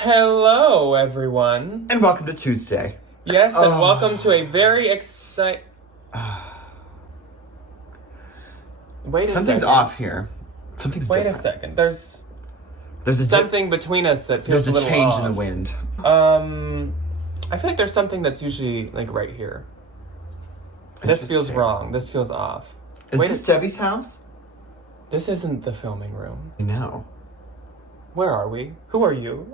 Hello, everyone. And welcome to Tuesday. Yes, and welcome to a very exciting... Wait a second. Something's off here. Something's Wait different. a second. There's There's something between us that feels There's a little change off. in the wind. I feel like there's something that's usually, like, right here. This feels wrong. This feels off. Is this Debbie's house? This isn't the filming room. No. Where are we? Who are you?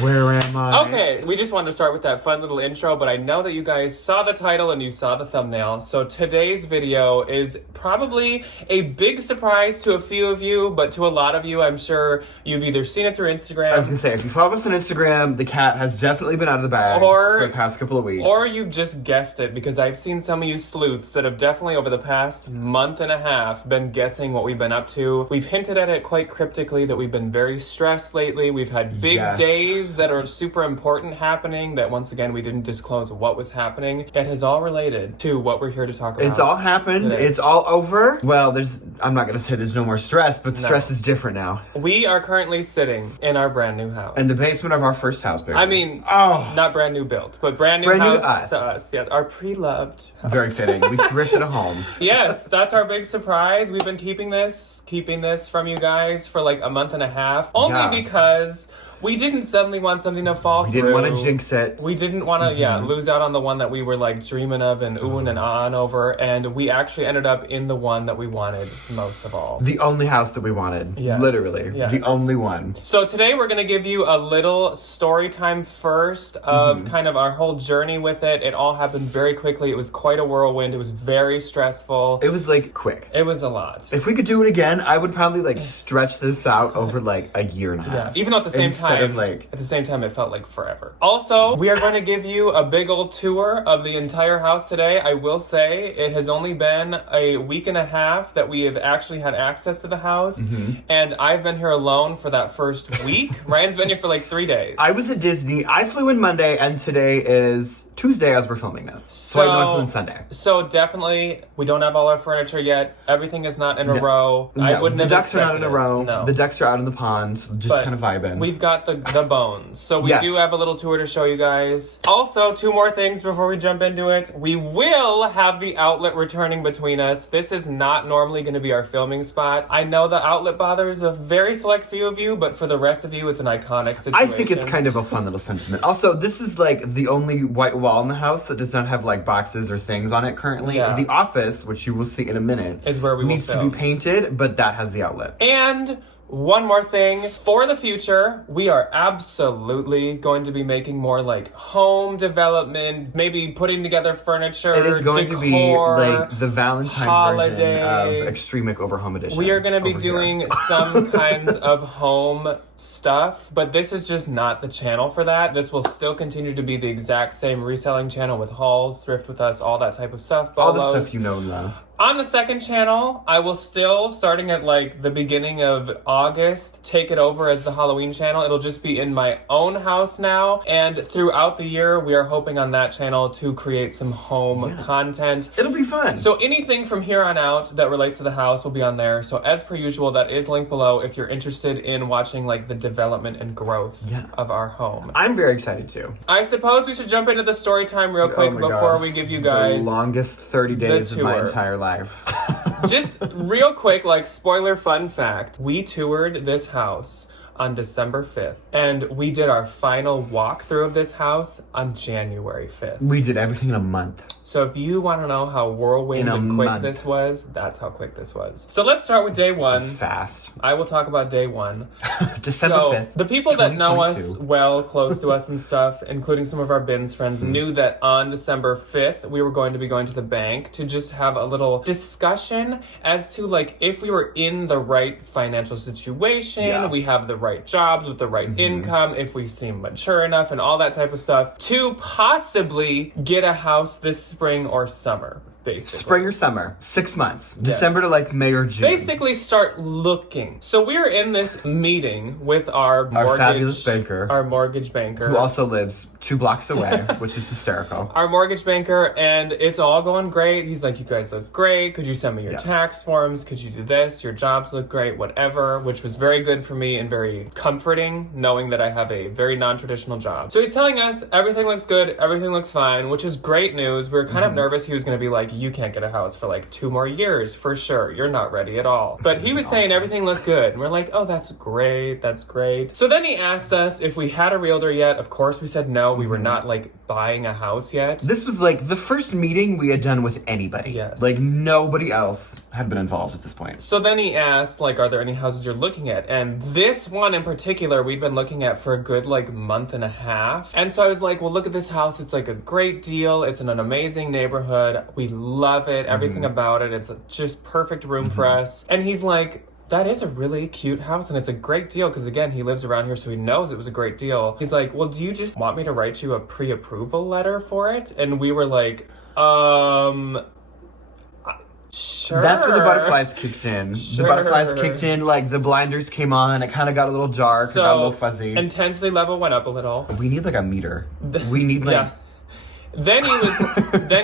Where am I? Okay, we just wanted to start with that fun little intro, but I know that you guys saw the title and you saw the thumbnail, so today's video is probably a big surprise to a few of you, but to a lot of you, I'm sure you've either seen it through Instagram. I was gonna say, if you follow us on Instagram, the cat has definitely been out of the bag for the past couple of weeks. Or you've just guessed it, because I've seen some of you sleuths that have definitely over the past month and a half been guessing what we've been up to. We've hinted at it quite cryptically that we've been very stressed lately. We've had big days that are super important happening that once again we didn't disclose what was happening. It has all related to what we're here to talk about. It's all happened. Today. It's all over. Well, I'm not gonna say there's no more stress, but stress is different now. We are currently sitting in our brand new house. In the basement of our first house, baby. I mean, not brand new built, but brand new house to us. Yeah, our pre-loved house. Very fitting. We thrifted a home. Yes, that's our big surprise. We've been keeping this from you guys for like a month and a half. Only because we didn't suddenly want something to fall through. We didn't want to jinx it. We didn't want to, lose out on the one that we were like dreaming of and oohing and ahhing over. And we actually ended up in the one that we wanted most of all. The only house that we wanted. Yes. Literally. Yes. The only one. So today we're going to give you a little story time first of kind of our whole journey with it. It all happened very quickly. It was quite a whirlwind. It was very stressful. It was like quick. It was a lot. If we could do it again, I would probably like stretch this out over like a year and a half. Yeah. Even though at the same time, it felt like forever. Also, we are going to give you a big old tour of the entire house today. I will say it has only been a week and a half that we have actually had access to the house. And I've been here alone for that first week. Ryan's been here for like 3 days. I was at Disney. I flew in Monday and today is Tuesday as we're filming this. So I flew in Sunday. So definitely, we don't have all our furniture yet. Everything is not in a row. No, I wouldn't the have ducks are not in a row. No. The ducks are out in the pond, so just kind of vibing. We've got the bones. So we do have a little tour to show you guys. Also, 2 more things before we jump into it. We will have the outlet returning between us. This is not normally going to be our filming spot. I know the outlet bothers a very select few of you, but for the rest of you, it's an iconic situation. I think it's kind of a fun little sentiment. Also, this is like the only white wall in the house that does not have like boxes or things on it currently. Yeah. The office, which you will see in a minute, is where we needs to be painted, but that has the outlet. And one more thing, for the future, we are absolutely going to be making more like home development, maybe putting together furniture, It is going decor, to be like the Valentine version of Extreme Makeover Home Edition. We are going to be doing some kinds of home stuff, but this is just not the channel for that. This will still continue to be the exact same reselling channel with hauls, thrift with us, all that type of stuff. All the stuff you know and love. On the second channel, I will still, starting at like the beginning of August, take it over as the Halloween channel. It'll just be in my own house now. And throughout the year, we are hoping on that channel to create some home content. It'll be fun. So anything from here on out that relates to the house will be on there. So as per usual, that is linked below if you're interested in watching like the development and growth of our home. I'm very excited too. I suppose we should jump into the story time real quick before we give you guys the longest 30 days of my entire life. Just real quick, like spoiler fun fact, we toured this house on December 5th, and we did our final walkthrough of this house on January 5th. We did everything in a month. So if you want to know how whirlwind and quick this was, that's how quick this was. So let's start with day one. It's fast. I will talk about day one. December 5th. The people that know us well, close to us and stuff, including some of our bins friends, knew that on December 5th, we were going to be going to the bank to just have a little discussion as to like if we were in the right financial situation, we have the right jobs with the right income, if we seem mature enough and all that type of stuff to possibly get a house this spring or summer. basically. Spring or summer, 6 months. December to like May or June. Basically start looking. So we're in this meeting with our fabulous banker. Our mortgage banker. Who also lives 2 blocks away, which is hysterical. Our mortgage banker, and it's all going great. He's like, you guys look great. Could you send me your tax forms? Could you do this? Your jobs look great, whatever, which was very good for me and very comforting, knowing that I have a very non-traditional job. So he's telling us everything looks good, everything looks fine, which is great news. We were kind of nervous he was going to be like, you can't get a house for like 2 more years for sure. You're not ready at all. But he was saying everything looked good. And we're like, oh, that's great. That's great. So then he asked us if we had a realtor yet. Of course, we said no. We were not like buying a house yet. This was like the first meeting we had done with anybody. Yes. Like nobody else had been involved at this point. So then he asked, like, are there any houses you're looking at? And this one in particular, we'd been looking at for a good like month and a half. And so I was like, well, look at this house. It's like a great deal. It's in an amazing neighborhood. We love it. Everything about it. It's just perfect room for us. And he's like, that is a really cute house and it's a great deal because again, he lives around here so he knows it was a great deal. He's like, well, do you just want me to write you a pre-approval letter for it? And we were like, sure. That's where the butterflies kicked in. Sure. The butterflies kicked in, like the blinders came on, it kind of got a little dark, it got a little fuzzy. Intensity level went up a little. We need like a meter. We need like... Yeah. Then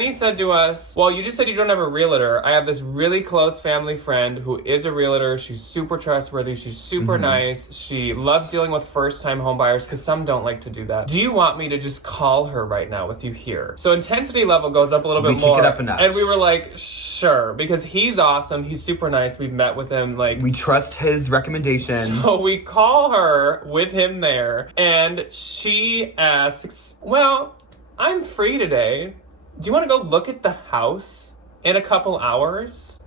he said to us, well, you just said you don't have a realtor. I have this really close family friend who is a realtor. She's super trustworthy. She's super nice. She loves dealing with first-time home buyers because some don't like to do that. Do you want me to just call her right now with you here? So intensity level goes up a little bit more. We kick it up a notch. And we were like, sure, because he's awesome. He's super nice. We've met with him. Like, we trust his recommendation. So we call her with him there, and she asks, well, I'm free today. Do you want to go look at the house in a couple hours?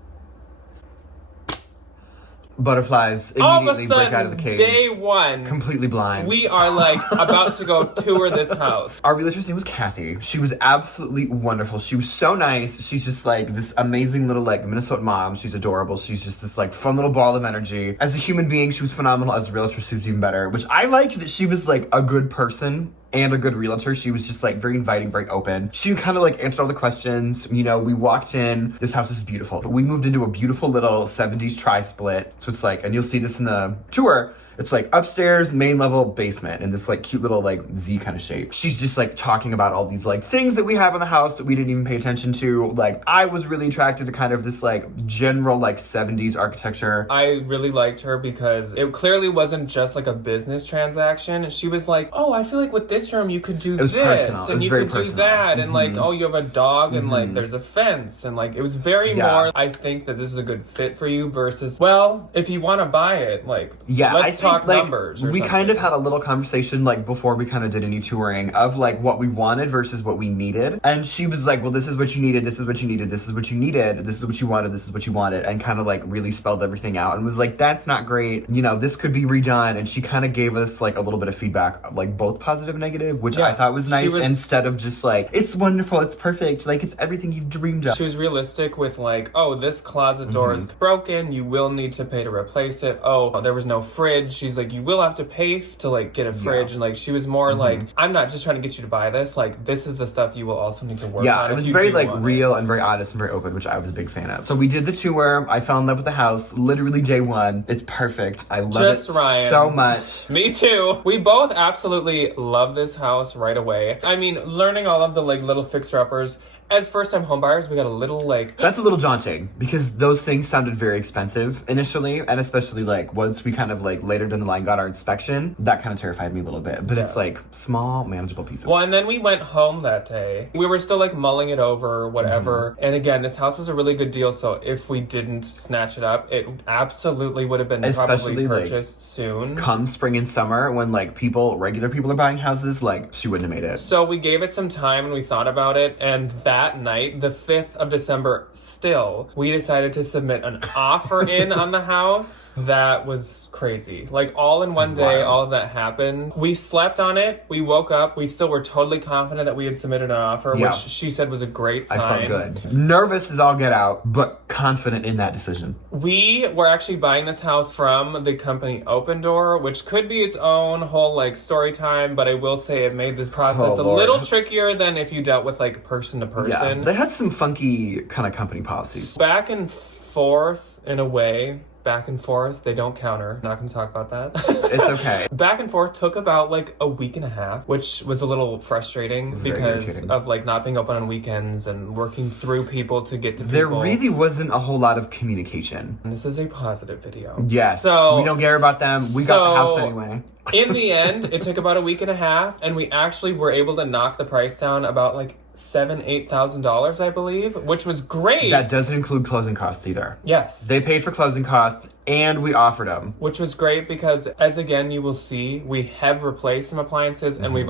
Butterflies immediately break out of the cage. Day one. Completely blind. We are like about to go tour this house. Our realtor's name was Kathy. She was absolutely wonderful. She was so nice. She's just like this amazing little like Minnesota mom. She's adorable. She's just this like fun little ball of energy. As a human being, she was phenomenal. As a realtor, she was even better. Which I liked that she was like a good person and a good realtor. She was just like very inviting, very open. She kind of like answered all the questions. You know, we walked in. This house is beautiful. We moved into a beautiful little 70s tri-split. So it's like, and you'll see this in the tour, it's like upstairs, main level, basement, in this like cute little like Z kind of shape. She's just like talking about all these like things that we have in the house that we didn't even pay attention to. Like I was really attracted to kind of this like general like 70s architecture. I really liked her because it clearly wasn't just like a business transaction. She was like, oh, I feel like with this room you could do this personal. and you could do that and like, oh, you have a dog and like there's a fence and like it was very more, I think that this is a good fit for you versus, well, if you want to buy it, like, let's talk like, numbers or we something. kind of had a little conversation like before we kind of did any touring of like what we wanted versus what we needed, and she was like, well, this is what you needed, this is what you needed, this is what you needed, this is what you wanted, this is what you wanted, and kind of like really spelled everything out and was like, that's not great, you know, this could be redone. And she kind of gave us like a little bit of feedback, like both positive and negative, which I thought was nice, instead of just like, it's wonderful, it's perfect, like it's everything you've dreamed of. She was realistic with like, oh, this closet door is broken, you will need to pay to replace it. Oh, there was no fridge. She's like, you will have to pay to like get a fridge. And like, she was more like, I'm not just trying to get you to buy this. Like, this is the stuff you will also need to work on. Yeah, it was very like real and very honest and very open, which I was a big fan of. So we did the tour. I fell in love with the house literally day one. It's perfect. I love it so much. Me too. We both absolutely love this house right away. I mean, learning all of the like little fixer-uppers. As first-time homebuyers, we got a little like... That's a little daunting because those things sounded very expensive initially, and especially like once we kind of like later down the line got our inspection, that kind of terrified me a little bit. But it's like small, manageable pieces. Well, and then we went home that day. We were still like mulling it over, whatever. And again, this house was a really good deal, so if we didn't snatch it up, it absolutely would have been especially probably purchased soon. Come spring and summer when like regular people are buying houses, like she wouldn't have made it. So we gave it some time and we thought about it, and that night, the 5th of December, still, we decided to submit an offer in on the house. That was crazy. Like, all in one day, all of that happened. We slept on it. We woke up. We still were totally confident that we had submitted an offer, which she said was a great sign. I felt good. Nervous as all get out, but confident in that decision. We were actually buying this house from the company Open Door, which could be its own whole, like, story time, but I will say it made this process a little trickier than if you dealt with, like, person to person. person. Yeah, they had some funky kind of company policies. Back and forth in a way. Back and forth, they don't counter. Not gonna talk about that. It's okay. Back and forth took about like a week and a half, which was a little frustrating because of like not being open on weekends and working through people to get to people. There really wasn't a whole lot of communication. And this is a positive video. Yes. So we don't care about them. We got the house anyway. In the end, it took about a week and a half, and we actually were able to knock the price down about like $8,000, I believe, which was great. That doesn't include closing costs either. Yes. They paid for closing costs, and we offered them. Which was great because, as again, you will see, we have replaced some appliances, and we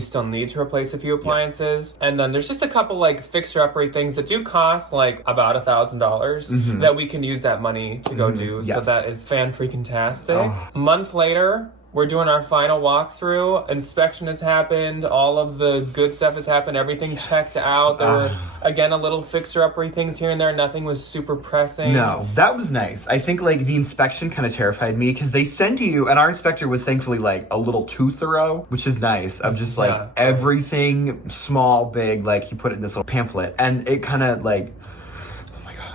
still need to replace a few appliances. Yes. And then there's just a couple like fixer-upper things that do cost like about $1,000 that we can use that money to go do. Yes. So that is fan-freaking-tastic. A month later, we're doing our final walkthrough. Inspection has happened. All of the good stuff has happened. Everything checked out. There were, again, a little fixer-upper things here and there. Nothing was super pressing. No, that was nice. I think, like, the inspection kind of terrified me because they send you, and our inspector was thankfully, like, a little too thorough, which is nice, of just, like, everything small, big, like, he put it in this little pamphlet. And it kind of, like...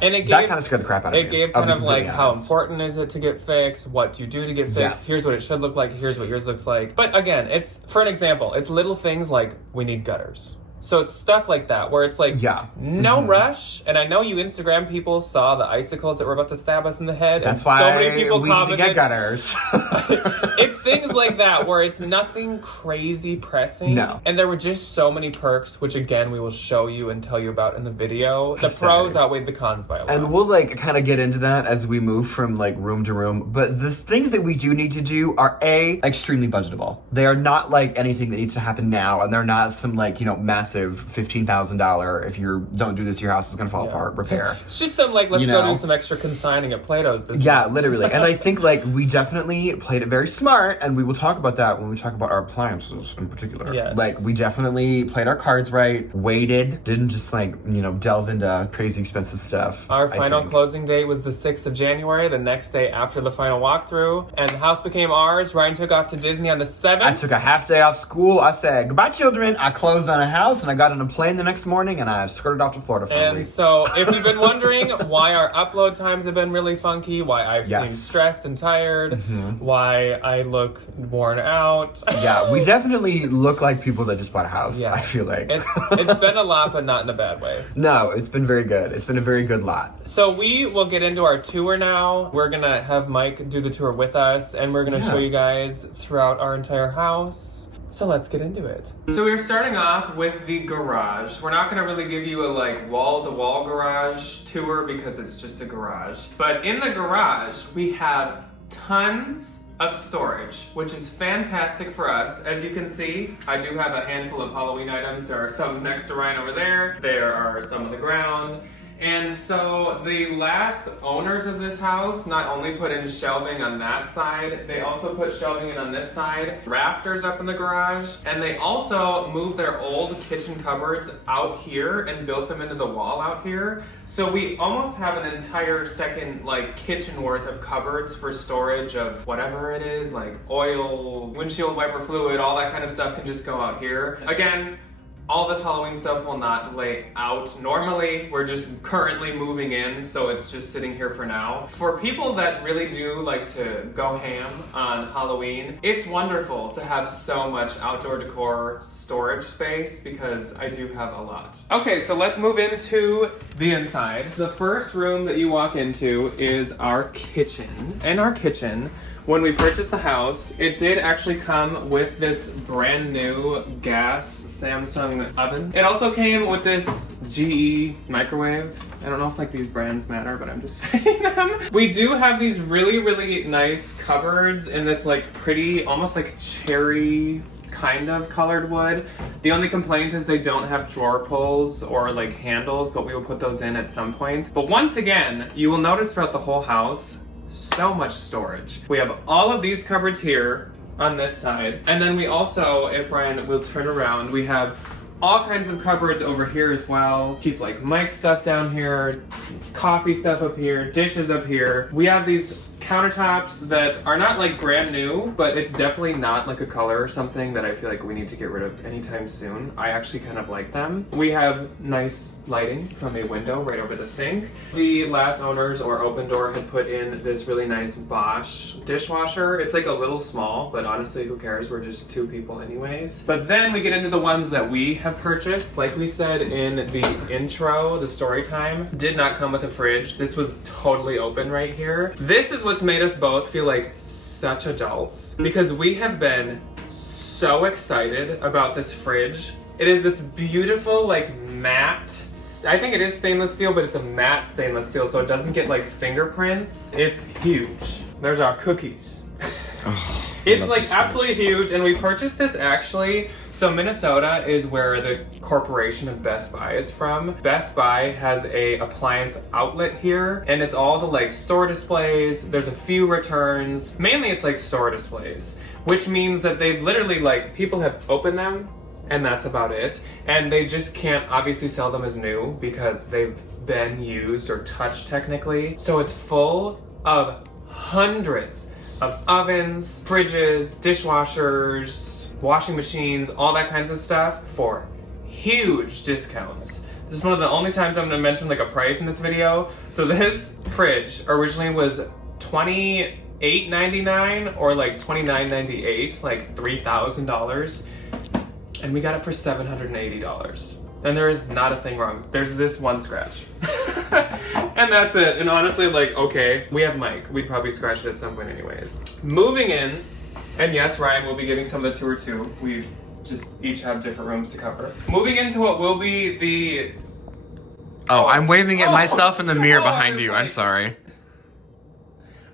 And it gave, that kind of scared the crap out of me. It gave kind of like how important is it to get fixed, what do you do to get fixed, here's what it should look like, here's what yours looks like. But again, it's, for an example, it's little things like we need gutters. So it's stuff like that where it's like, no rush. And I know you Instagram people saw the icicles that were about to stab us in the head. That's and why so many people we commented. need to get gutters. It's things like that where it's nothing crazy pressing. No. And there were just so many perks, which again, we will show you and tell you about in the video. The pros outweighed the cons by a lot. And we'll like kind of get into that as we move from like room to room. But the things that we do need to do are extremely budgetable. They are not like anything that needs to happen now. And they're not some like, massive $15,000 if you don't do this, your house is going to fall apart, repair. It's just some like, let's go do some extra consigning at Plato's this month. month. Literally. And I think like we definitely played it very smart, and we will talk about that when we talk about our appliances in particular. Yes. Like we definitely played our cards right, waited, didn't just like, delve into crazy expensive stuff. Our final closing date was the 6th of January, the next day after the final walkthrough, and the house became ours. Ryan took off to Disney on the 7th. I took a half day off school. I said, goodbye children. I closed on a house, and I got on a plane the next morning, and I skirted off to Florida for a week. And so if you've been wondering why our upload times have been really funky, why I've seemed stressed and tired, why I look worn out. Yeah, we definitely look like people that just bought a house, I feel like. It's been a lot, but not in a bad way. No, it's been very good. It's been a very good lot. So we will get into our tour now. We're going to have Mike do the tour with us, and we're going to show you guys throughout our entire house. So let's get into it. So we're starting off with the garage. We're not gonna really give you a like wall-to-wall garage tour because it's just a garage. But in the garage, we have tons of storage, which is fantastic for us. As you can see, I do have a handful of Halloween items. There are some next to Ryan over there. There are some on the ground. And so the last owners of this house not only put in shelving on that side, they also put shelving in on this side, rafters up in the garage, and they also moved their old kitchen cupboards out here and built them into the wall out here. So we almost have an entire second like kitchen worth of cupboards for storage of whatever it is, like oil, windshield wiper fluid, all that kind of stuff can just go out here. Again, all this Halloween stuff will not lay out normally. We're just currently moving in, so it's just sitting here for now. For people that really do like to go ham on Halloween, it's wonderful to have so much outdoor decor storage space because I do have a lot. Okay, so let's move into the inside. The first room that you walk into is our kitchen. In our kitchen, when we purchased the house, it did actually come with this brand new gas Samsung oven. It also came with this GE microwave. I don't know if like these brands matter, but I'm just saying them. We do have these really, really nice cupboards in this like pretty, almost like cherry kind of colored wood. The only complaint is they don't have drawer pulls or like handles, but we will put those in at some point. But once again, you will notice throughout the whole house, so much storage. We have all of these cupboards here on this side. And then we also, if Ryan will turn around, we have all kinds of cupboards over here as well. Keep like Mike's stuff down here, coffee stuff up here, dishes up here. We have these countertops that are not like brand new, but it's definitely not like a color or something that I feel like we need to get rid of anytime soon. I actually kind of like them. We have nice lighting from a window right over the sink. The last owners or Open Door had put in this really nice Bosch dishwasher. It's like a little small, but honestly, who cares? We're just 2 people anyways. But then we get into the ones that we have purchased. Like we said in the intro, the story time, did not come with a fridge. This was totally open right here. This is what's made us both feel like such adults because we have been so excited about this fridge. It is this beautiful like matte, I think it is stainless steel, but it's a matte stainless steel so it doesn't get like fingerprints. It's huge. There's our cookies. It's like absolutely huge, and we purchased this actually. So Minnesota is where the corporation of Best Buy is from. Best Buy has a appliance outlet here, and it's all the like store displays. There's a few returns. Mainly it's like store displays, which means that they've literally like, people have opened them, and that's about it. And they just can't obviously sell them as new because they've been used or touched technically. So it's full of hundreds of ovens, fridges, dishwashers, washing machines, all that kinds of stuff for huge discounts. This is one of the only times I'm gonna mention like a price in this video. So this fridge originally was $28.99 or like $29.98, like $3,000. And we got it for $780. And there is not a thing wrong. There's this one scratch. And that's it. And honestly, like, okay, we have Mike. We'd probably scratch it at some point anyways. Moving in, and yes, Ryan will be giving some of the tour too. We just each have different rooms to cover. Moving into what will be the... Oh, I'm waving at myself in the mirror behind you. I'm sorry.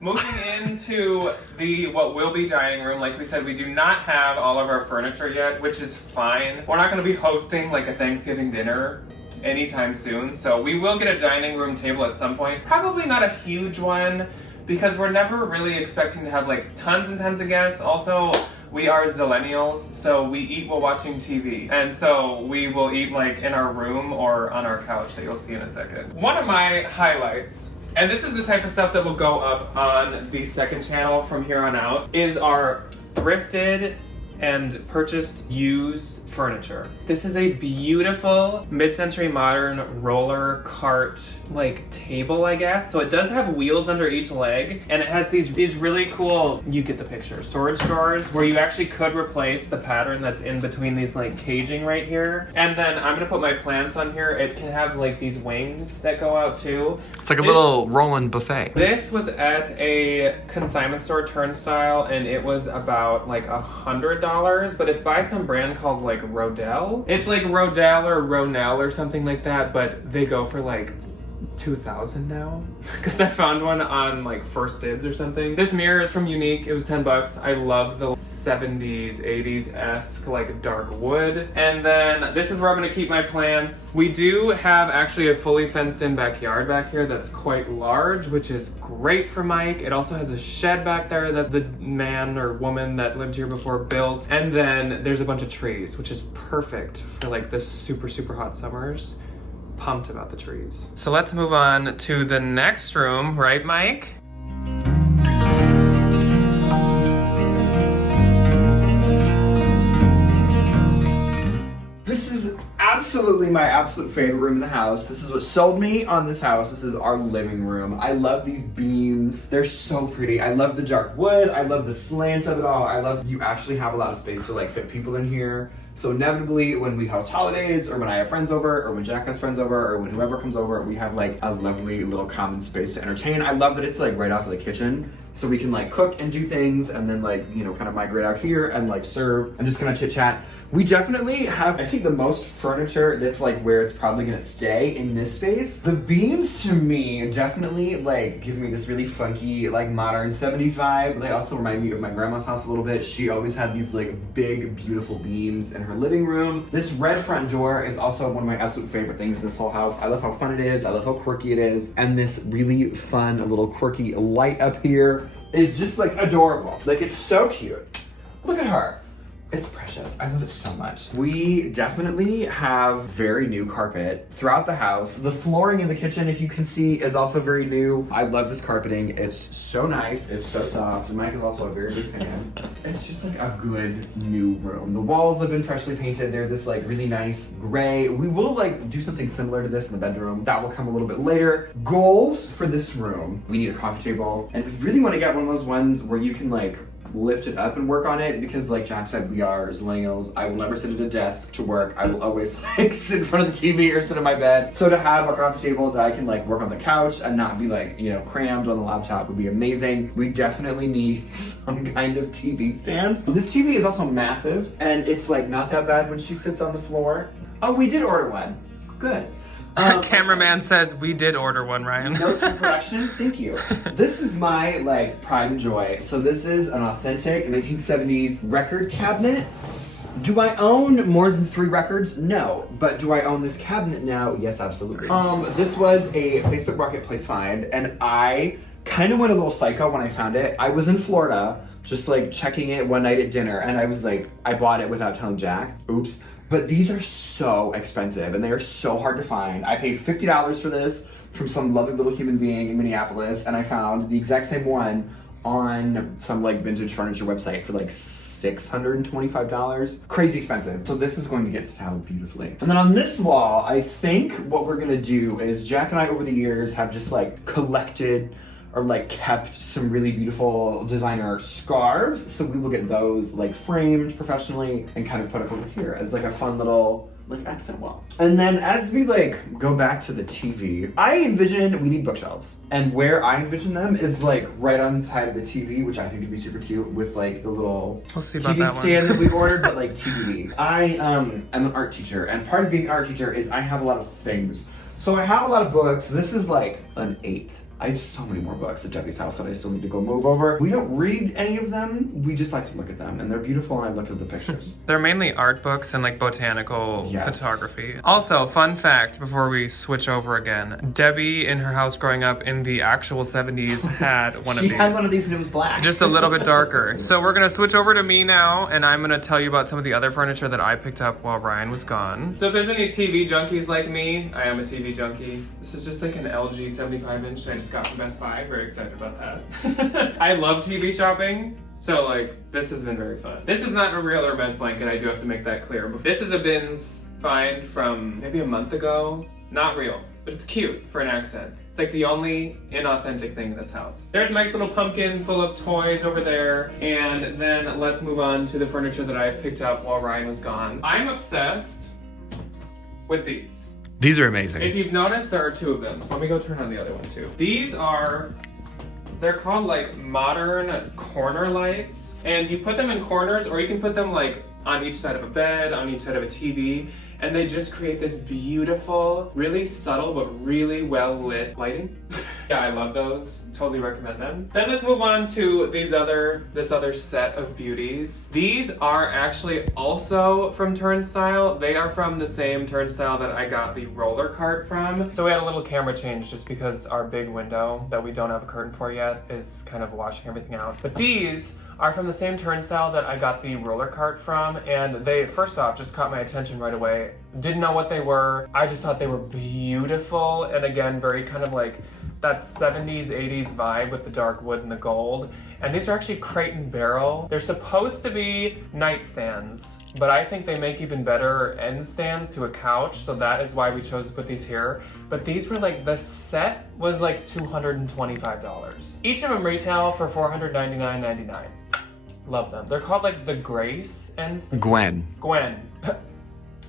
Moving into the what will be dining room, like we said, we do not have all of our furniture yet, which is fine. We're not going to be hosting like a Thanksgiving dinner anytime soon, so we will get a dining room table at some point. Probably not a huge one, because we're never really expecting to have like tons and tons of guests. Also, we are zillennials, so we eat while watching TV. And so we will eat like in our room or on our couch that you'll see in a second. One of my highlights, and this is the type of stuff that will go up on the second channel from here on out, is our thrifted and purchased used furniture. This is a beautiful mid-century modern roller cart like table, I guess. So it does have wheels under each leg, and it has these really cool, you get the picture, storage drawers where you actually could replace the pattern that's in between these like caging right here. And then I'm gonna put my plants on here. It can have like these wings that go out too. It's like a little rolling buffet. This was at a consignment store turnstile, and it was about like $100, but it's by some brand called like Rodell. It's like Rodell or Ronell or something like that, but they go for like $2,000 now because I found one on like First Dibs or something. This mirror is from Unique. It was $10. I love the 70s, 80s-esque like dark wood. And then this is where I'm gonna keep my plants. We do have actually a fully fenced in backyard back here that's quite large, which is great for Mike. It also has a shed back there that the man or woman that lived here before built. And then there's a bunch of trees, which is perfect for like the super hot summers. Pumped about the trees. So let's move on to the next room, right, Mike? This is absolutely my absolute favorite room in the house. This is what sold me on this house. This is our living room. I love these beams. They're so pretty. I love the dark wood. I love the slant of it all. I love you actually have a lot of space to like fit people in here. So inevitably, when we host holidays, or when I have friends over, or when Jack has friends over, or when whoever comes over, we have like a lovely little common space to entertain. I love that it's like right off of the kitchen, so we can like cook and do things, and then like, you know, kind of migrate out here and like serve and just kind of chit chat. We definitely have, I think, the most furniture that's like where it's probably gonna stay in this space. The beams to me definitely like give me this really funky, like modern 70s vibe. They also remind me of my grandma's house a little bit. She always had these like big, beautiful beams in her living room. This red front door is also one of my absolute favorite things in this whole house. I love how fun it is. I love how quirky it is. And this really fun little quirky light up here is just like adorable. Like, it's so cute. Look at her. It's precious. I love it so much. We definitely have very new carpet throughout the house. The flooring in the kitchen, if you can see, is also very new. I love this carpeting. It's so nice. It's so soft. And Mike is also a very big fan. It's just like a good new room. The walls have been freshly painted. They're this like really nice gray. We will like do something similar to this in the bedroom. That will come a little bit later. Goals for this room. We need a coffee table. And we really want to get one of those ones where you can like lift it up and work on it, because like Jack said, we are as millennials. I will never sit at a desk to work. I will always like sit in front of the TV or sit in my bed. So to have a coffee table that I can like work on the couch and not be like, you know, crammed on the laptop would be amazing. We definitely need some kind of TV stand. This TV is also massive, and it's like not that bad when she sits on the floor. Oh, we did order one. Good. Cameraman says we did order one, Ryan. Notes for production, thank you. This is my like pride and joy. So this is an authentic 1970s record cabinet. Do I own more than 3 records? No. But do I own this cabinet now? Yes, absolutely. This was a Facebook Marketplace find, and I kind of went a little psycho when I found it. I was in Florida, just like checking it one night at dinner, and I was like, I bought it without telling Jack. Oops. But these are so expensive, and they are so hard to find. I paid $50 for this from some lovely little human being in Minneapolis, and I found the exact same one on some like vintage furniture website for like $625. Crazy expensive. So this is going to get styled beautifully. And then on this wall, I think what we're gonna do is Jack and I over the years have just like collected or like kept some really beautiful designer scarves. So we will get those like framed professionally and kind of put up over here as like a fun little like accent wall. And then as we like go back to the TV, I envision we need bookshelves. And where I envision them is like right on the side of the TV, which I think would be super cute with like the little TV stand that we ordered, but like TBD. I am an art teacher, and part of being an art teacher is I have a lot of things. So I have a lot of books. This is like an 1/8. I have so many more books at Debbie's house that I still need to go move over. We don't read any of them. We just like to look at them, and they're beautiful, and I looked at the pictures. They're mainly art books and like botanical photography. Also, fun fact before we switch over again, Debbie in her house growing up in the actual 70s had one of these. She had one of these and it was black. Just a little bit darker. So we're gonna switch over to me now, and I'm gonna tell you about some of the other furniture that I picked up while Ryan was gone. So if there's any TV junkies like me, I am a TV junkie. This is just like an LG 75-inch I just got from Best Buy. Very excited about that. I love TV shopping, so like this has been very fun. This is not a real Hermes blanket, I do have to make that clear. This is a Bins find from maybe a month ago. Not real, but it's cute for an accent. It's like the only inauthentic thing in this house. There's Mike's little pumpkin full of toys over there, and then let's move on to the furniture that I've picked up while Ryan was gone. I'm obsessed with these. These are amazing. If you've noticed, there are 2 of them. So let me go turn on the other one too. These are, they're called like modern corner lights. And you put them in corners, or you can put them like on each side of a bed, on each side of a TV. And they just create this beautiful, really subtle, but really well lit lighting. Yeah, I love those. Totally recommend them. Then let's move on to this other set of beauties. These are actually also from Turnstile. They are from the same Turnstile that I got the roller cart from. So we had a little camera change just because our big window that we don't have a curtain for yet is kind of washing everything out. But these are from the same Turnstile that I got the roller cart from, and they, first off, just caught my attention right away. Didn't know what they were. I just thought they were beautiful, and again, very kind of like that 70s, 80s vibe with the dark wood and the gold. And these are actually crate and barrel. They're supposed to be nightstands, but I think they make even better end stands to a couch, so that is why we chose to put these here. But these were like, the set was like $225. Each of them retail for $499.99. Love them. They're called like the Grace and Gwen.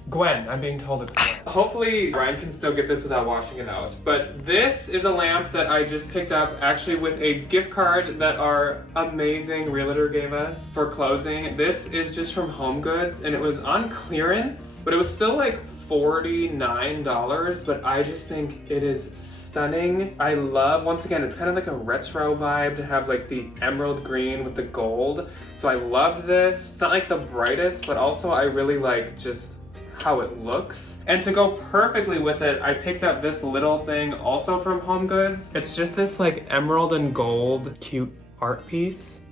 Gwen, I'm being told it's Gwen. Hopefully Ryan can still get this without washing it out. But this is a lamp that I just picked up actually with a gift card that our amazing realtor gave us for closing. This is just from Home Goods, and it was on clearance, but it was still like $49, but I just think it is stunning. I love, once again, it's kind of like a retro vibe to have like the emerald green with the gold. So I loved this. It's not like the brightest, but also I really like just how it looks. And to go perfectly with it, I picked up this little thing also from Home Goods. It's just this like emerald and gold cute art piece.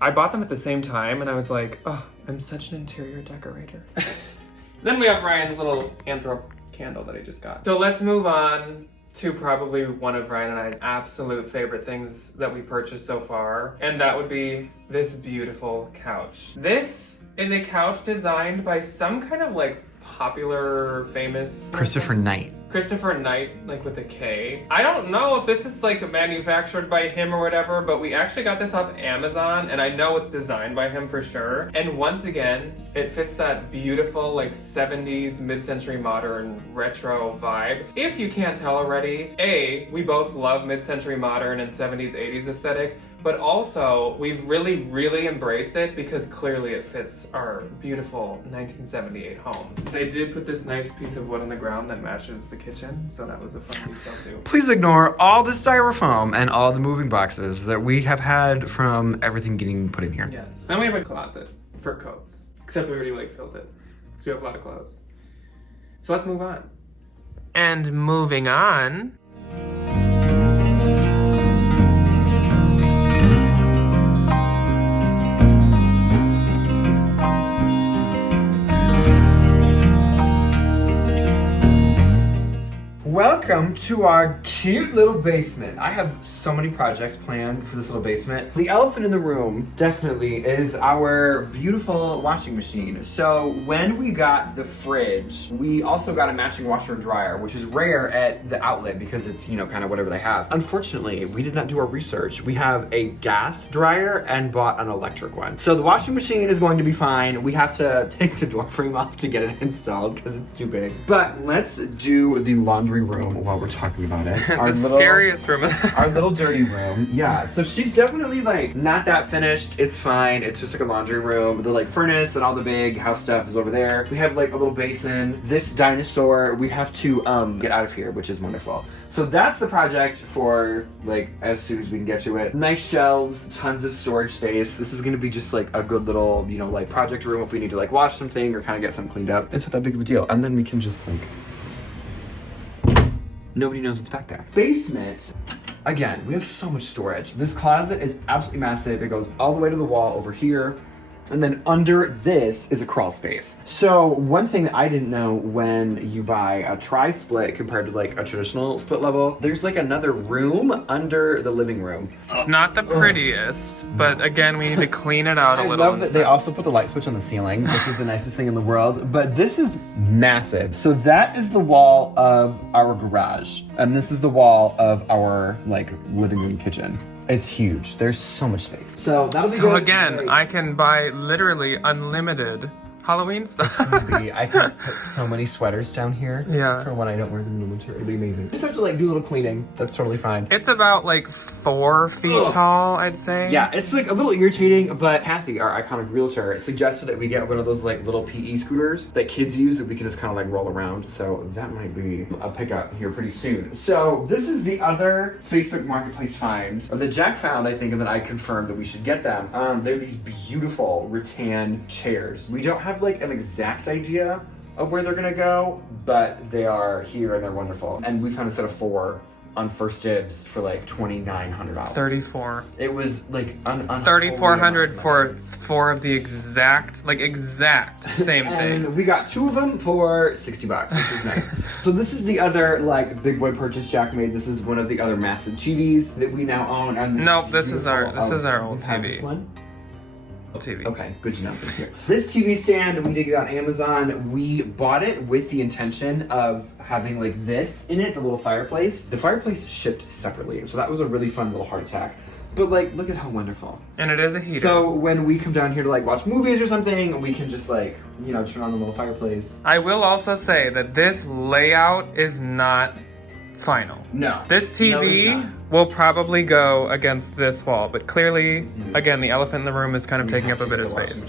I bought them at the same time, and I was like, oh, I'm such an interior decorator. Then we have Ryan's little anthrop candle that I just got. So let's move on to probably one of Ryan and I's absolute favorite things that we purchased so far, and that would be this beautiful couch. This is a couch designed by some kind of like popular, famous... Christopher Knight. Christopher Knight, like with a K. I don't know if this is like manufactured by him or whatever, but we actually got this off Amazon, and I know it's designed by him for sure. And once again, it fits that beautiful like 70s mid-century modern retro vibe. If you can't tell already, A, we both love mid-century modern and 70s, 80s aesthetic, but also we've really embraced it because clearly it fits our beautiful 1978 home. They did put this nice piece of wood on the ground that matches the kitchen, so that was a fun detail too. Please ignore all the styrofoam and all the moving boxes that we have had from everything getting put in here. Yes. Then we have a closet for coats, except we already like filled it because we have a lot of clothes. So let's move on. And moving on. Welcome to our cute little basement. I have so many projects planned for this little basement. The elephant in the room definitely is our beautiful washing machine. So when we got the fridge, we also got a matching washer and dryer, which is rare at the outlet because it's, you know, kind of whatever they have. Unfortunately, we did not do our research. We have a gas dryer and bought an electric one. So the washing machine is going to be fine. We have to take the door frame off to get it installed because it's too big. But let's do the laundry room while we're talking about it. The scariest room. Our little dirty room. Yeah, so she's definitely like not that finished. It's fine. It's just like a laundry room. The like furnace and all the big house stuff is over there. We have like a little basin. This dinosaur, we have to get out of here, which is wonderful. So that's the project for like as soon as we can get to it. Nice shelves, tons of storage space. This is gonna be just like a good little, you know, like project room if we need to like wash something or kind of get something cleaned up. It's not that big of a deal. And then we can just like nobody knows what's back there. Basement. Again, we have so much storage. This closet is absolutely massive. It goes all the way to the wall over here. And then under this is a crawl space. So one thing that I didn't know when you buy a tri-split compared to like a traditional split level, there's like another room under the living room. It's not the prettiest, but again, we need to clean it out a little. I love that they also put the light switch on the ceiling, which is the nicest thing in the world. But this is massive. So that is the wall of our garage. And this is the wall of our like living room kitchen. It's huge. There's so much space. So that'll be good. So again, I can buy literally unlimited Halloween stuff. I can put so many sweaters down here. Yeah. For when I don't wear them in the winter. It'll be amazing. Just have to like do a little cleaning. That's totally fine. It's about like 4 feet tall, I'd say. Yeah, it's like a little irritating, but Kathy, our iconic realtor, suggested that we get one of those like little PE scooters that kids use that we can just kind of like roll around. So that might be a pickup here pretty soon. So this is the other Facebook Marketplace find that Jack found, I think, and then I confirmed that we should get them. They're these beautiful rattan chairs. We don't have like an exact idea of where they're gonna go, but they are here and they're wonderful. And we found a set of 4 on First Dibs for like $2,900. 34. It was like $3,400 for 4 of the exact same thing. And we got 2 of them for $60, which was nice. So this is the other like big boy purchase Jack made. This is one of the other massive TVs that we now own. And this is our old TV. This one? TV. Okay, good to know. This TV stand, we did get on Amazon. We bought it with the intention of having like this in it, the little fireplace. The fireplace shipped separately, so that was a really fun little heart attack. But like, look at how wonderful. And it is a heater. So when we come down here to like watch movies or something, we can just like, you know, turn on the little fireplace. I will also say that this layout is not final. No. This TV will probably go against this wall, but clearly, again, the elephant in the room is kind of taking up a bit of space.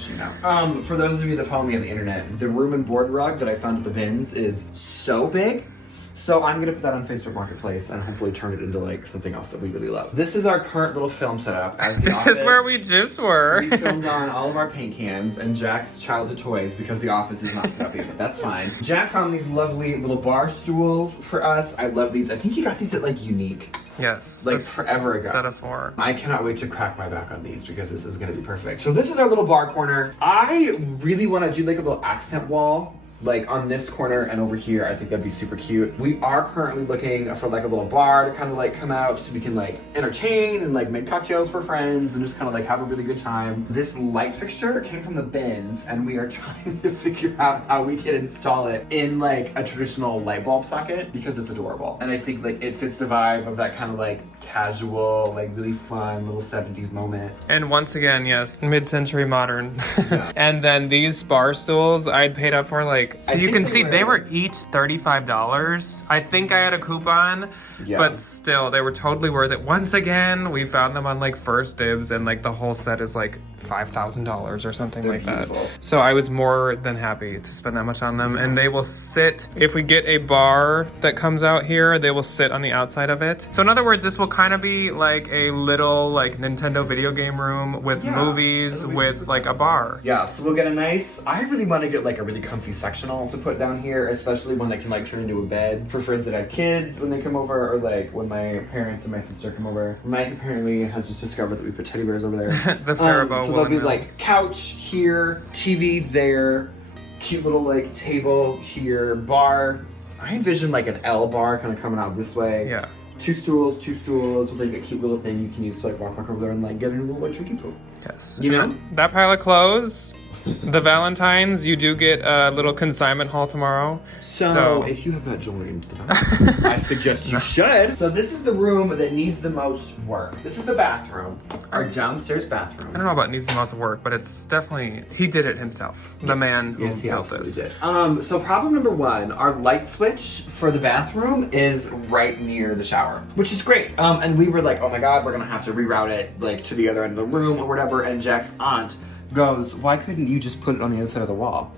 For those of you that follow me on the internet, the room and board rug that I found at the bins is so big. So I'm gonna put that on Facebook Marketplace and hopefully turn it into like something else that we really love. This is our current little film setup. This is where we just were. We filmed on all of our paint cans and Jack's childhood toys because the office is not set up yet, but that's fine. Jack found these lovely little bar stools for us. I love these. I think he got these at like Unique. Yes. Like this forever ago. Set of 4. I cannot wait to crack my back on these because this is gonna be perfect. So this is our little bar corner. I really wanna do like a little accent wall, like on this corner and over here. I think that'd be super cute. We are currently looking for like a little bar to kind of like come out so we can like entertain and like make cocktails for friends and just kind of like have a really good time. This light fixture came from the bins and we are trying to figure out how we can install it in like a traditional light bulb socket because it's adorable. And I think like it fits the vibe of that kind of like casual, like really fun little 70s moment. And once again, yes, mid-century modern. Yeah. And then these bar stools I'd paid up for like, so you can see they were each $35. I think I had a coupon, Yeah. but still they were totally worth it. Once again, we found them on like First Dibs and like the whole set is like $5,000 or something like beautiful. that. So I was more than happy to spend that much on them. And they will sit, if we get a bar that comes out here, they will sit on the outside of it. So in other words, this will kind of be like a little like Nintendo video game room with movies with like a bar. Yeah, so we'll get a nice, I really want to get like a really comfy sectional to put down here, especially one that can like turn into a bed for friends that have kids when they come over, or like when my parents and my sister come over. Mike apparently has just discovered that we put teddy bears over there. The Faribault so there'll be Mills. like couch here, TV there, cute little like table here, bar. I envision like an L bar kind of coming out this way. Yeah. Two stools with like a cute little thing you can use to like walk over there and like get a little like drinky pool. Yes. You know? And that pile of clothes, the Valentines, you do get a little consignment haul tomorrow. So if you have not joined the Valentines, I suggest you should. So this is the room that needs the most work. This is the bathroom, our downstairs bathroom. I don't know about needs the most work, but it's definitely, he did it himself. The man who Yes, he built absolutely this. did. So problem number 1, our light switch for the bathroom is right near the shower, which is great. And we were like, oh my God, we're gonna have to reroute it like to the other end of the room or whatever. And Jack's aunt goes, why couldn't you just put it on the other side of the wall?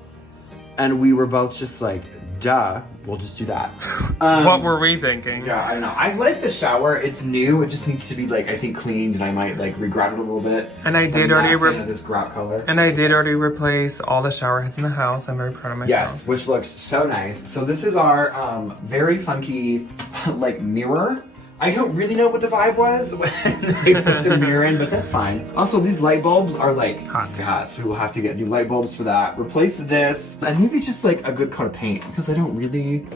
And we were both just like, duh, we'll just do that. What were we thinking? Yeah, I know. I like the shower. It's new. It just needs to be like, I think, cleaned, and I might like regrout it a little bit. And I did already this grout color. And I did already replace all the shower heads in the house. I'm very proud of myself. Yes, which looks so nice. So this is our very funky like mirror. I don't really know what the vibe was when they put the mirror in, but that's fine. Also, these light bulbs are like hot, so we'll have to get new light bulbs for that. Replace this, and maybe just like a good coat of paint, because I don't really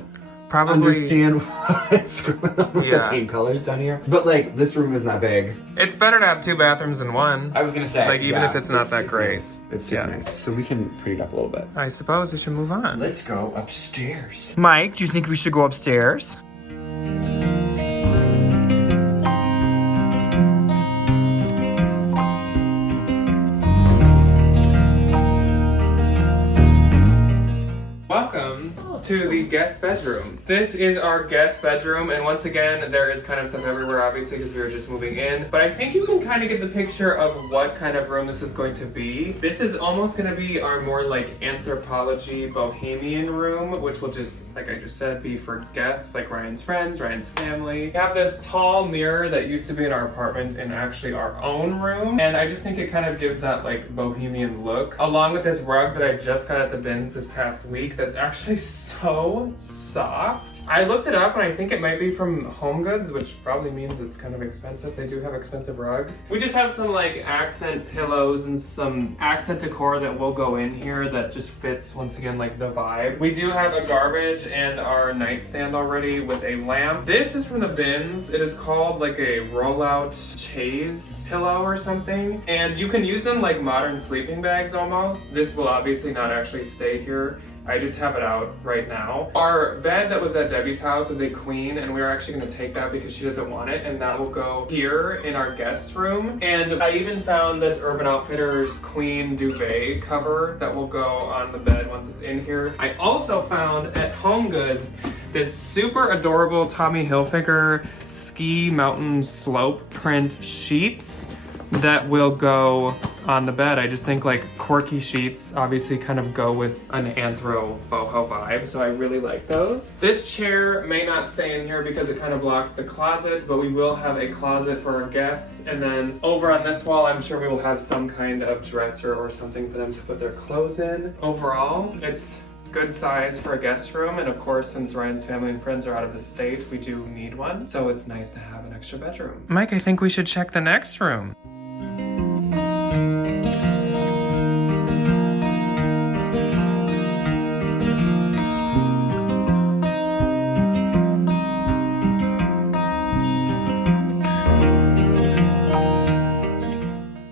understand what's going on with the paint colors down here. But like, this room isn't that big. It's better to have 2 bathrooms in one. I was gonna say, like, even if it's not that great. Nice. It's super nice. So we can pretty it up a little bit. I suppose we should move on. Let's go upstairs. Mike, do you think we should go upstairs? Welcome to the guest bedroom. This is our guest bedroom, and once again, there is kind of stuff everywhere, obviously, because we were just moving in. But I think you can kind of get the picture of what kind of room this is going to be. This is almost going to be our more like anthropology bohemian room, which will just, like I just said, be for guests, like Ryan's friends, Ryan's family. We have this tall mirror that used to be in our apartment in actually our own room, and I just think it kind of gives that like bohemian look, along with this rug that I just got at the bins this past week that's actually so soft. I looked it up and I think it might be from Home Goods, which probably means it's kind of expensive. They do have expensive rugs. We just have some like accent pillows and some accent decor that will go in here that just fits, once again, like the vibe. We do have a garbage and our nightstand already with a lamp. This is from the bins. It is called like a rollout chaise pillow or something. And you can use them like modern sleeping bags almost. This will obviously not actually stay here. I just have it out right now. Our bed that was at Debbie's house is a queen, and we're actually gonna take that because she doesn't want it, and that will go here in our guest room. And I even found this Urban Outfitters queen duvet cover that will go on the bed once it's in here. I also found at Home Goods this super adorable Tommy Hilfiger ski mountain slope print sheets that will go on the bed. I just think like quirky sheets obviously kind of go with an anthro boho vibe, so I really like those. This chair may not stay in here because it kind of blocks the closet, but we will have a closet for our guests, and then over on this wall I'm sure we will have some kind of dresser or something for them to put their clothes in. Overall, it's good size for a guest room, and of course, since Ryan's family and friends are out of the state, we do need one, so it's nice to have an extra bedroom. Mike, I think we should check the next room.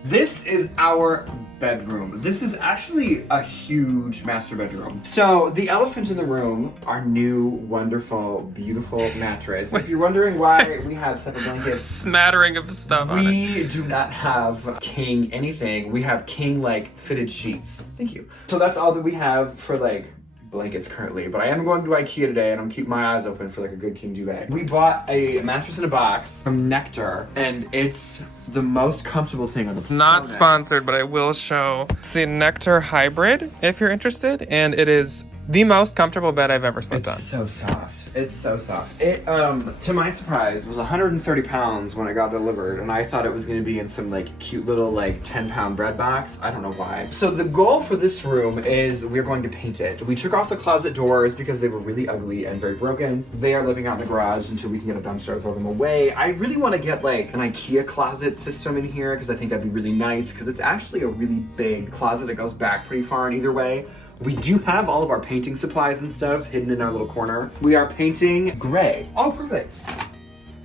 This is our bedroom. This is actually a huge master bedroom. So the elephant in the room, our new, wonderful, beautiful mattress. If you're wondering why we have separate blankets, Smattering of stuff on it. we do not have king anything. We have king like fitted sheets. Thank you. So that's all that we have for like blankets currently, but I am going to IKEA today and I'm keeping my eyes open for like a good king duvet. We bought a mattress in a box from Nectar and it's the most comfortable thing on the planet. Not sponsored, but I will show. It's the Nectar Hybrid, if you're interested, and it is the most comfortable bed I've ever slept on. It's so soft. It's so soft. It, to my surprise, was 130 pounds when it got delivered, and I thought it was gonna be in some like cute little like 10-pound bread box. I don't know why. So the goal for this room is we're going to paint it. We took off the closet doors because they were really ugly and very broken. They are living out in the garage until we can get a dumpster and throw them away. I really want to get like an IKEA closet system in here because I think that'd be really nice because it's actually a really big closet. It goes back pretty far in either way. We do have all of our painting supplies and stuff hidden in our little corner. We are painting gray. Oh, perfect.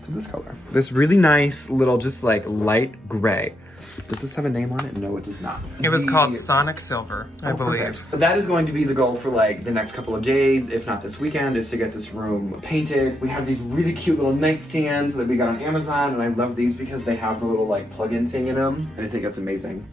So this color. This really nice little just like light gray. Does this have a name on it? No, it does not. It was called Sonic Silver, I believe. Perfect. That is going to be the goal for like the next couple of days, if not this weekend, is to get this room painted. We have these really cute little nightstands that we got on Amazon, and I love these because they have the little like plug-in thing in them, and I think that's amazing.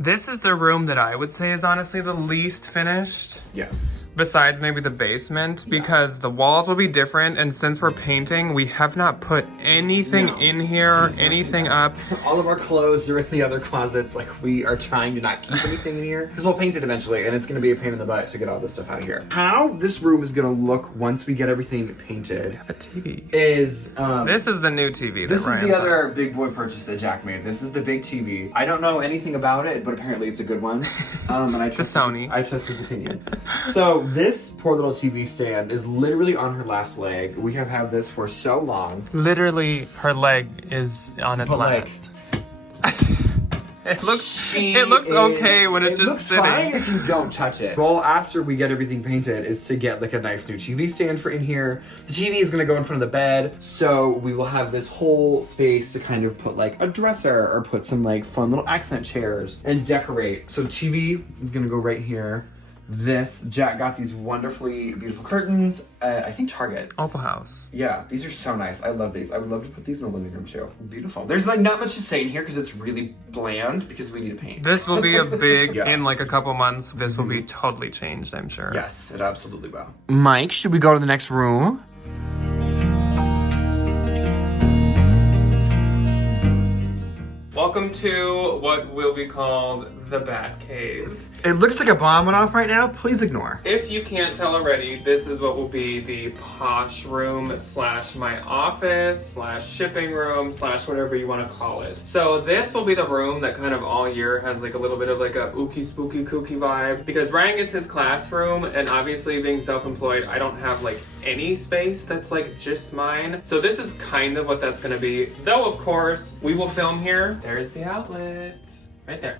This is the room that I would say is honestly the least finished. Yes. Besides maybe the basement, because the walls will be different, and since we're painting, we have not put anything in here, anything up. All of our clothes are in the other closets. Like, we are trying to not keep anything in here, because we'll paint it eventually, and it's going to be a pain in the butt to get all this stuff out of here. How this room is going to look once we get everything painted A TV. is... This is the new TV. This is Ryan the bought. other big boy purchase that Jack made. This is the big TV. I don't know anything about it, but apparently it's a good one. And I It's a Sony. I trust his opinion. So this poor little TV stand is literally on her last leg. We have had this for so long. Literally, her leg is on its But, like, last. It looks okay when it's just sitting. It looks fine if you don't touch it. Goal after we get everything painted is to get like a nice new TV stand for in here. The TV is gonna go in front of the bed, so we will have this whole space to kind of put like a dresser or put some like fun little accent chairs and decorate. So TV is gonna go right here. Jack got these wonderfully beautiful curtains at, I think, Target. Opal House. Yeah, these are so nice. I love these. I would love to put these in the living room too. Beautiful. There's like not much to say in here because it's really bland because we need to paint. This will be a big, Yeah. in like a couple months, this will be totally changed, I'm sure. Yes, it absolutely will. Mike, should we go to the next room? Welcome to what will be called the Bat Cave. It looks like a bomb went off right now. Please ignore. If you can't tell already, this is what will be the posh room slash my office slash shipping room slash whatever you want to call it. So this will be the room that kind of all year has like a little bit of like a ooky spooky kooky vibe, because Ryan gets his classroom, and obviously being self-employed, I don't have like any space that's like just mine. So this is kind of what that's gonna be. Though of course, we will film here. There's the outlet. Right there.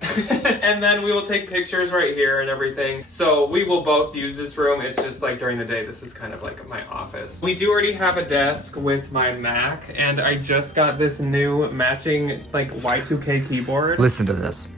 And then we will take pictures right here and everything. So we will both use this room. It's just like during the day, this is kind of like my office. We do already have a desk with my Mac, and I just got this new matching like Y2K keyboard. Listen to this.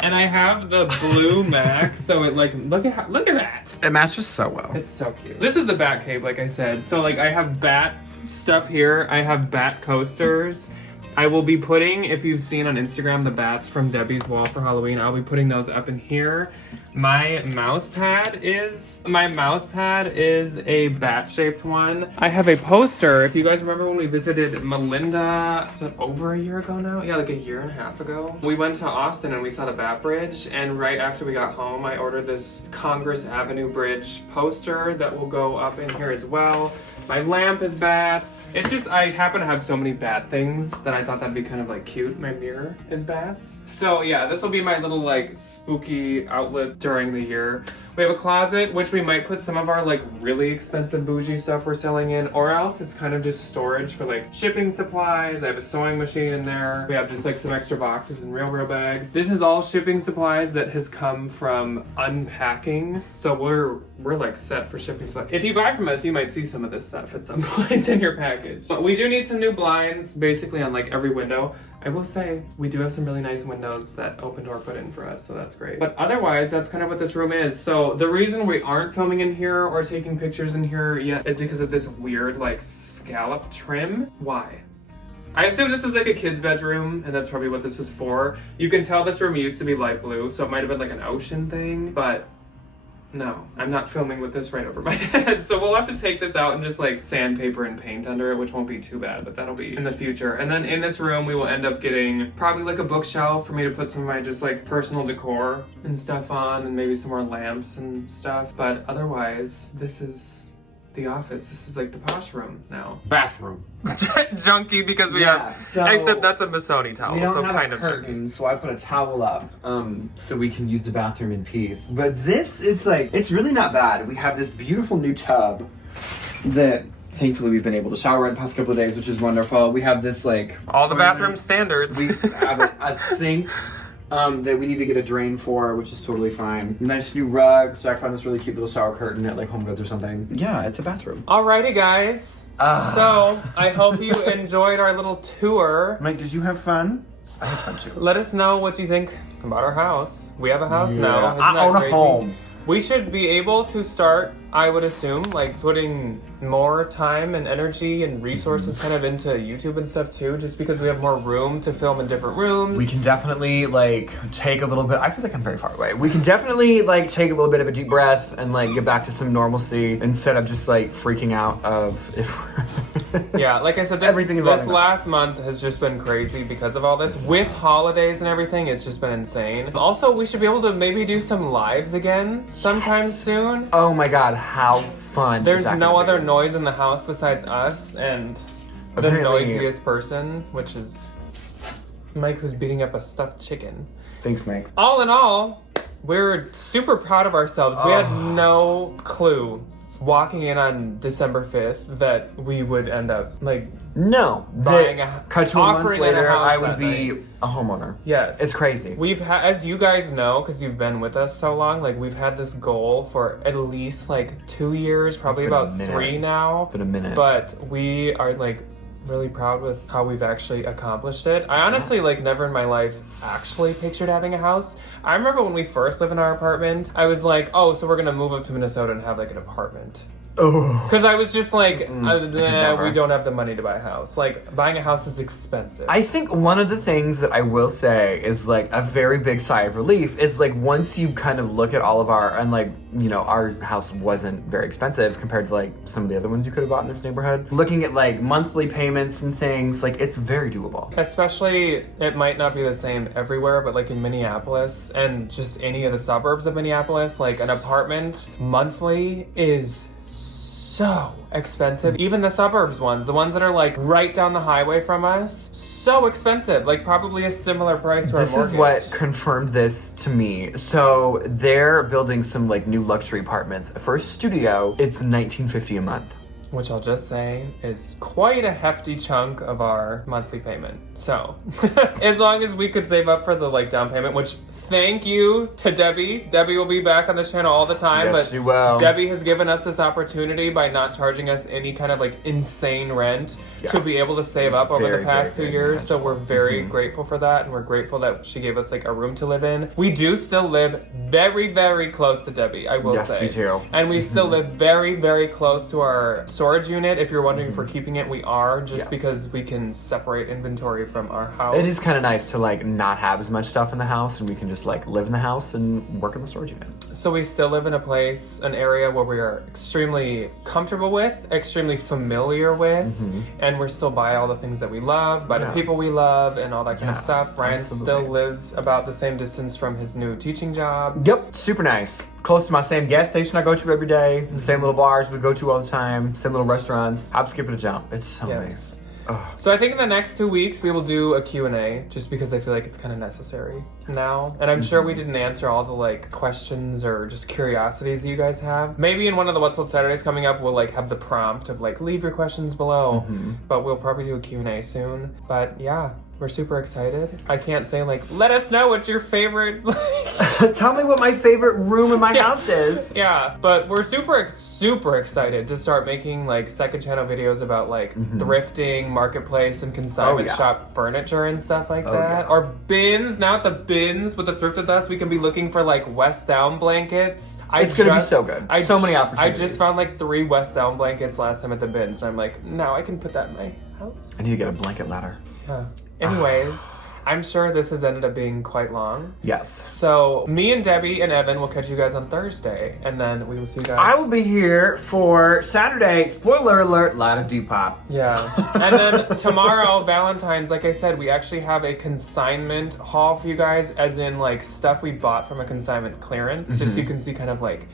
And I have the blue Mac, so it like, look at that. It matches so well. It's so cute. This is the Bat Cave, like I said. So like I have bat stuff here. I have bat coasters. I will be putting, if you've seen on Instagram, the bats from Debbie's wall for Halloween, I'll be putting those up in here. My mouse pad is a bat-shaped one. I have a poster. If you guys remember when we visited Melinda, was it over a year ago now? Yeah, like a year and a half ago. We went to Austin and we saw the Bat Bridge, and right after we got home, I ordered this Congress Avenue Bridge poster that will go up in here as well. My lamp is bats. It's just, I happen to have so many bat things that I I thought that'd be kind of like cute. My mirror is bats. So yeah, this will be my little like spooky outlet during the year. We have a closet, which we might put some of our like really expensive bougie stuff we're selling in, or else it's kind of just storage for like shipping supplies. I have a sewing machine in there. We have just like some extra boxes and real bags. This is all shipping supplies that has come from unpacking. So we're like set for shipping supplies. If you buy from us, you might see some of this stuff at some point in your package. But we do need some new blinds, basically on like every window. I will say, we do have some really nice windows that Open Door put in for us, so that's great. But otherwise, that's kind of what this room is. So the reason we aren't filming in here or taking pictures in here yet is because of this weird, like, scallop trim. Why? I assume this is like a kid's bedroom, and that's probably what this is for. You can tell this room used to be light blue, so it might have been like an ocean thing, but no, I'm not filming with this right over my head. So we'll have to take this out and just like sandpaper and paint under it, which won't be too bad, but that'll be in the future. And then in this room, we will end up getting probably like a bookshelf for me to put some of my just like personal decor and stuff on, and maybe some more lamps and stuff. But otherwise, this is the office. This is like the posh room now. Bathroom. Junky because we have, so except that's a Missoni towel, we don't so have kind a of curtain, junky. so I put a towel up so we can use the bathroom in peace. But this is like, it's really not bad. We have this beautiful new tub that thankfully we've been able to shower in the past couple of days, which is wonderful. We have this like All the toilet. bathroom standards. We have a sink that we need to get a drain for, which is totally fine. Nice new rug. So I found this really cute little shower curtain at like Home Goods or something. Yeah, it's a bathroom. Alrighty, guys. So I hope you enjoyed our little tour. Mike, did you have fun? I had fun too. Let us know what you think about our house. We have a house now. Isn't I that own a crazy? home. We should be able to start, I would assume, like putting more time and energy and resources kind of into YouTube and stuff too, just because we have more room to film in different rooms. We can definitely like take a little bit. I feel like I'm very far away. We can definitely like take a little bit of a deep breath and like get back to some normalcy instead of just like freaking out of if. Yeah, like I said, this last month has just been crazy because of all this. With holidays and everything, it's just been insane. Also, we should be able to maybe do some lives again sometime soon. Oh my god, how fun. There's is that no gonna other be? noise in the house besides us and the Apparently- noisiest person, which is Mike, who's beating up a stuffed chicken. Thanks, Mike. All in all, we're super proud of ourselves. We had no clue walking in on December 5th that we would end up like No, buying a cut to a month offering in a later, house I would that be night. a homeowner. Yes. It's crazy. We've as you guys know, because you've been with us so long, like we've had this goal for at least like 2 years, probably been a about minute. 3 now. Been a minute. But we are like really proud with how we've actually accomplished it. I honestly like never in my life actually pictured having a house. I remember when we first lived in our apartment, I was like, oh, so we're gonna move up to Minnesota and have like an apartment. Oh. Because I was just like, never. we don't have the money to buy a house. Like, buying a house is expensive. I think one of the things that I will say is like a very big sigh of relief is like once you kind of look at all of our, and like, you know, our house wasn't very expensive compared to like some of the other ones you could have bought in this neighborhood. Looking at like monthly payments and things, like it's very doable. Especially, it might not be the same everywhere, but like in Minneapolis and just any of the suburbs of Minneapolis, like an apartment monthly is so expensive. Even the suburbs ones, the ones that are like right down the highway from us, so expensive. Like probably a similar price to our This is mortgage. what confirmed this to me. So they're building some like new luxury apartments. For a studio, it's $19.50 a month. Which I'll just say is quite a hefty chunk of our monthly payment. So, as long as we could save up for the like down payment, which thank you to Debbie. Debbie will be back on this channel all the time. Yes, but she will. Debbie has given us this opportunity by not charging us any kind of like insane rent to be able to save up over the past 2 years. So we're very grateful for that, and we're grateful that she gave us like a room to live in. We do still live very, very close to Debbie, I will say. Yes, me too. And we still live very, very close to our storage unit. If you're wondering if we're keeping it, we are, just because we can separate inventory from our house. It is kind of nice to like not have as much stuff in the house, and we can just like live in the house and work in the storage unit. So we still live in a place, an area where we are extremely comfortable with, extremely familiar with, and we're still by all the things that we love, by the people we love, and all that kind of stuff. Ryan still lives about the same distance from his new teaching job. Yep, super nice. Close to my same gas station I go to every day, the same little bars we go to all the time, same little restaurants. Hop, skip, and a jump. It's so nice. Oh. So I think in the next 2 weeks we will do a Q&A just because I feel like it's kind of necessary now. And I'm sure we didn't answer all the like questions or just curiosities that you guys have. Maybe in one of the What's Sold Saturdays coming up we'll like have the prompt of like leave your questions below. But we'll probably do a Q&A soon. But yeah, we're super excited. I can't say like, let us know what your favorite Tell me what my favorite room in my house is. Yeah, but we're super excited to start making like second channel videos about like thrifting, marketplace, and consignment shop furniture and stuff like that. Or bins. Now at the bins with the Thrift With Us, we can be looking for like West Down blankets. It's gonna be so good. So many I opportunities. just found like 3 West Down blankets last time at the bins, and I'm like, now I can put that in my house. I need to get a blanket ladder. Yeah. Anyways, I'm sure this has ended up being quite long. Yes. So me and Debbie and Evan will catch you guys on Thursday, and then we will see you guys. I will be here for Saturday. Spoiler alert, lot of Depop. Yeah. And then tomorrow, Valentine's, like I said, we actually have a consignment haul for you guys, as in like stuff we bought from a consignment clearance, just so you can see kind of like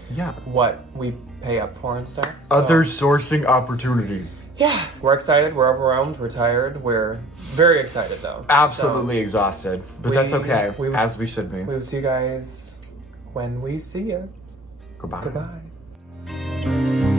what we pay up for and stuff. So, Other sourcing opportunities. yeah. We're excited, we're overwhelmed, we're tired, we're very excited though. Absolutely exhausted. But that's okay, we will as we should be. We will see you guys when we see you. Goodbye. Goodbye.